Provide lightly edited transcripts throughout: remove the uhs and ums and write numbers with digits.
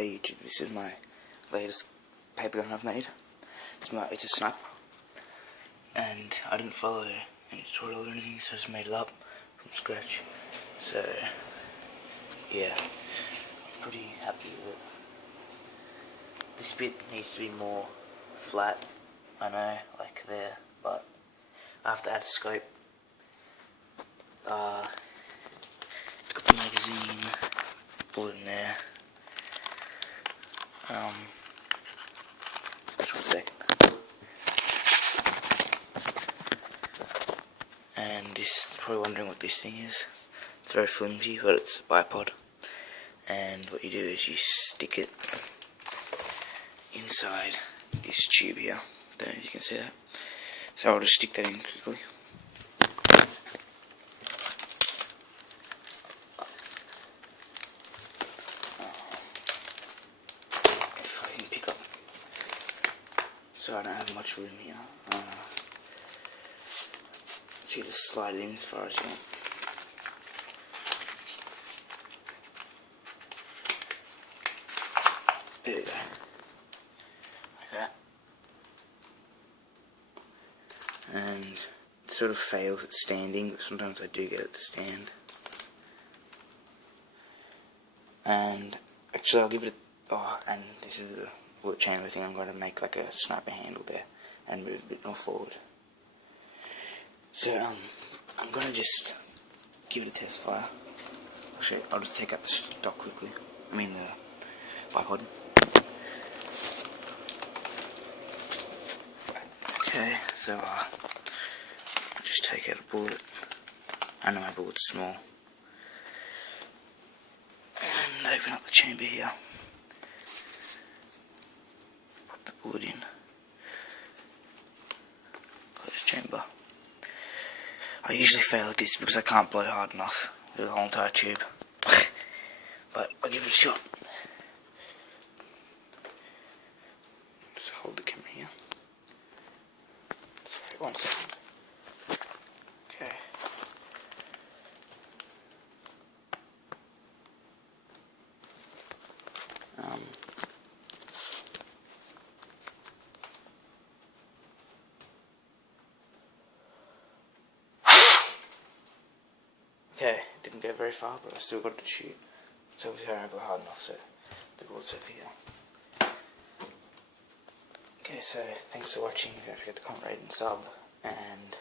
hey YouTube, this is my latest paper gun I've made. It's a sniper, and I didn't follow any tutorial or anything, so I just made it up from scratch. So yeah, I'm pretty happy with it. This bit needs to be more flat, I know, like there, but I have to add a scope. It's got the magazine bullet in there. Just 1 second. And this, probably wondering what this thing is. It's very flimsy, but it's a bipod. And what you do is you stick it inside this tube here. Don't know if you can see that. So I'll just stick that in quickly. If I can pick up. So I don't have much room here. So you just slide it in as far as you want. There you go. Like that. And it sort of fails at standing, but sometimes I do get it to stand. And actually I'll give it a... oh, and this is the bullet chamber thing. I'm going to make like a sniper handle there and move a bit more forward. So I'm going to just give it a test fire. Actually, I'll just take out the stock quickly. I mean the bipod. Okay, so I'll just take out a bullet. I know my bullet's small. And open up the chamber here. Put the bullet in. Close chamber. I usually fail at this because I can't blow hard enough with the whole entire tube. But I'll give it a shot. Just hold the camera here. Sorry, 1 second. Okay. Okay, didn't go very far, but I still got to shoot. So obviously I don't go hard enough, so the bullet's over here. Okay, so thanks for watching. Don't forget to comment, rate and sub, and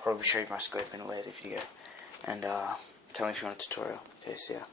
probably show you my scope in a later video. And tell me if you want a tutorial. Okay, see ya.